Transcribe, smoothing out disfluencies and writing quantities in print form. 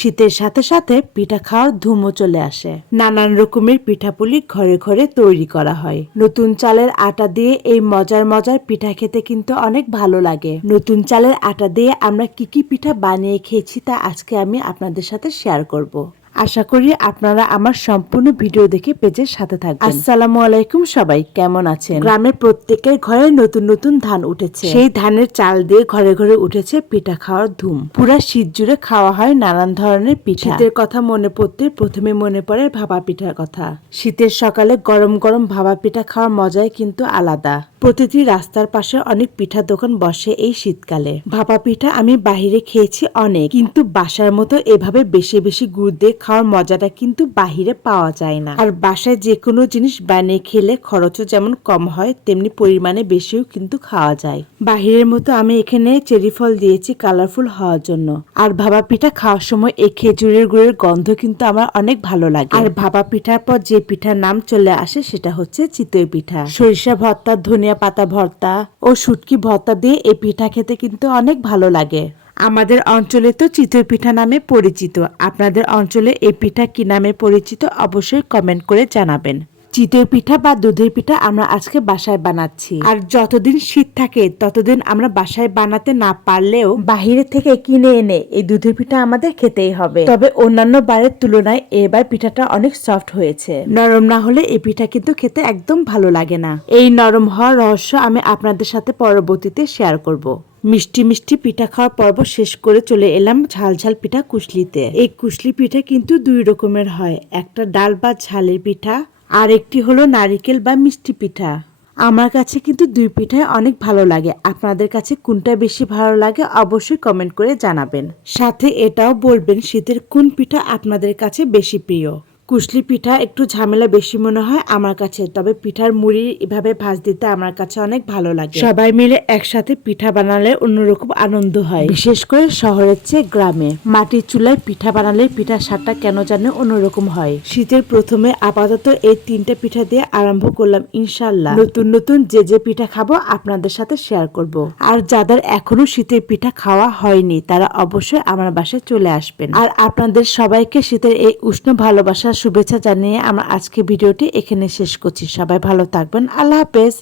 শীতের সাথে সাথে পিঠা খাওয়ার ধুমও চলে আসে। নানান রকমের পিঠাপুলি ঘরে ঘরে তৈরি করা হয়। নতুন চালের আটা দিয়ে এই মজার মজার পিঠা খেতে কিন্তু অনেক ভালো লাগে। নতুন চালের আটা দিয়ে আমরা কি কি পিঠা বানিয়ে খেয়েছি তা আজকে আমি আপনাদের সাথে শেয়ার করব। আশা করি আপনারা আমার সম্পূর্ণ ভিডিও দেখে পেজের সাথে থাকবেন। আসসালামু আলাইকুম, সবাই কেমন আছেন? গ্রামের প্রত্যেকের ঘরে নতুন নতুন ধান উঠেছে। সেই ধানের চাল দিয়ে ঘরে ঘরে উঠেছে পিঠা খাওয়ার ধুম। পুরা শীত জুড়ে খাওয়া হয় নানান ধরনের পিঠা। শীতের কথা মনে পড়তে প্রথমে মনে পড়ে ভাপা পিঠার কথা। শীতের সকালে গরম গরম ভাপা পিঠা খাওয়ার মজাই কিন্তু আলাদা। প্রতিটি রাস্তার পাশে অনেক পিঠা দোকান বসে এই শীতকালে। ভাপা পিঠা আমি বাহিরে খেয়েছি অনেক, কিন্তু বাসার মতো এভাবে বেশি বেশি গুড় দিয়ে খাওয়ার মজাটা কিন্তু বাহিরে পাওয়া যায় না। আর বাসায় যে কোনো জিনিস বানিয়ে খেলে খরচও যেমন কম হয়, তেমনি পরিমাণে বেশিও কিন্তু খাওয়া যায়। বাহিরের মতো আমি এখানে চেরি ফল দিয়েছি কালারফুল হওয়ার জন্য। আর ভাপা পিঠা খাওয়ার সময় এই খেজুরের গুড়ের গন্ধ কিন্তু আমার অনেক ভালো লাগে। আর ভাপা পিঠার পর যে পিঠার নাম চলে আসে সেটা হচ্ছে চিতই পিঠা। সরিষা ভর্তা, ধনিয়া পাতা ভর্তা ও শুটকি ভর্তা দিয়ে এই পিঠা খেতে কিন্তু অনেক ভালো লাগে। আমাদের অঞ্চলে তো চিতই পিঠা নামে পরিচিত। আপনাদের অঞ্চলে এই পিঠা কি নামে পরিচিত অবশ্যই কমেন্ট করে জানাবেন। চিতই পিঠা বা দুধের পিঠা আমরা আজকে বাসায় বানাচ্ছি। আর যতদিন শীত থাকে ততদিন আমরা বাসায় বানাতে না পারলেও বাহিরে থেকে কিনে এনে এই দুধের পিঠা আমাদের খেতেই হবে। তবে অন্যান্য বারের তুলনায় এবার পিঠাটা অনেক সফট হয়েছে। নরম না হলে এই পিঠা কিন্তু খেতে একদম ভালো লাগে না। এই নরম হওয়ার রহস্য আমি আপনাদের সাথে পরবর্তীতে শেয়ার করব। মিষ্টি মিষ্টি পিঠা খাওয়ার পর্ব শেষ করে চলে এলাম ঝাল ঝাল পিঠা কুশলিতে। এই কুশলি পিঠা কিন্তু দুই রকমের হয়, একটা ডাল বা ঝালের পিঠা, আর একটি হলো নারিকেল বা মিষ্টি পিঠা। আমার কাছে কিন্তু দুই পিঠাই অনেক ভালো লাগে। আপনাদের কাছে কোনটা বেশি ভালো লাগে অবশ্যই কমেন্ট করে জানাবেন। সাথে এটাও বলবেন শীতের কোন পিঠা আপনাদের কাছে বেশি প্রিয়। কুশলি পিঠা একটু ঝামেলা বেশি মনে হয় আমার কাছে, তবে পিঠার মুড়ি এভাবে ভাজ দিতে আমার কাছে অনেক ভালো লাগে। সবাই মিলে একসাথে পিঠা বানালে অন্যরকম আনন্দ হয়, বিশেষ করে শহরের চেয়ে গ্রামে। মাটির চুলায় পিঠা বানালে পিঠার স্বাদটা কেন জানে অন্যরকম হয়। শীতের প্রথমে আপাতত এই তিনটা পিঠা দিয়ে আরম্ভ করলাম, ইনশাল্লাহ নতুন নতুন যে পিঠা খাবো আপনাদের সাথে শেয়ার করব। আর যাদের এখনো শীতের পিঠা খাওয়া হয়নি তারা অবশ্যই আমার বাসায় চলে আসবেন। আর আপনাদের সবাইকে শীতের এই উষ্ণ ভালোবাসার শুভেচ্ছা জানিয়ে আমরা আজকে ভিডিওটি এখানে শেষ করছি। সবাই ভালো থাকবেন। আল্লাহ হাফেজ।